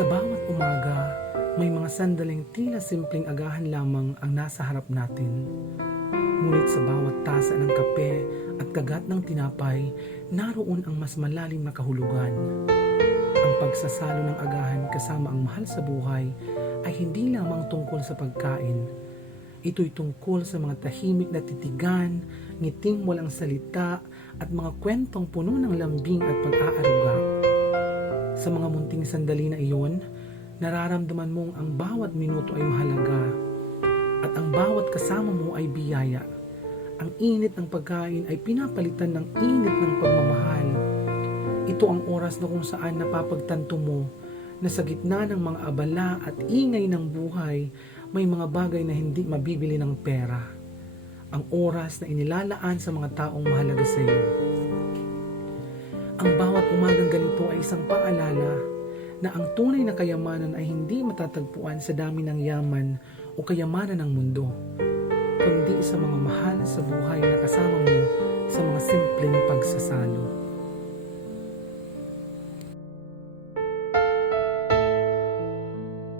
Sa bawat umaga, may mga sandaling tila simpleng agahan lamang ang nasa harap natin. Ngunit sa bawat tasa ng kape at kagat ng tinapay, naroon ang mas malalim na kahulugan. Ang pagsasalo ng agahan kasama ang mahal sa buhay ay hindi lamang tungkol sa pagkain. Ito'y tungkol sa mga tahimik na titigan, ngiting walang salita at mga kwentong puno ng lambing at pag-aaruga. Sa mga munting sandali na iyon, nararamdaman mong ang bawat minuto ay mahalaga at ang bawat kasama mo ay biyaya. Ang init ng pagkain ay pinapalitan ng init ng pagmamahal. Ito ang oras na kung saan napapagtanto mo na sa gitna ng mga abala at ingay ng buhay, may mga bagay na hindi mabibili ng pera. Ang oras na inilalaan sa mga taong mahalaga sa iyo. Ang bawat umagang ganito ay isang paalala na ang tunay na kayamanan ay hindi matatagpuan sa dami ng yaman o kayamanan ng mundo, kundi sa mga mahal sa buhay na kasama mo sa mga simpleng pagsasalo.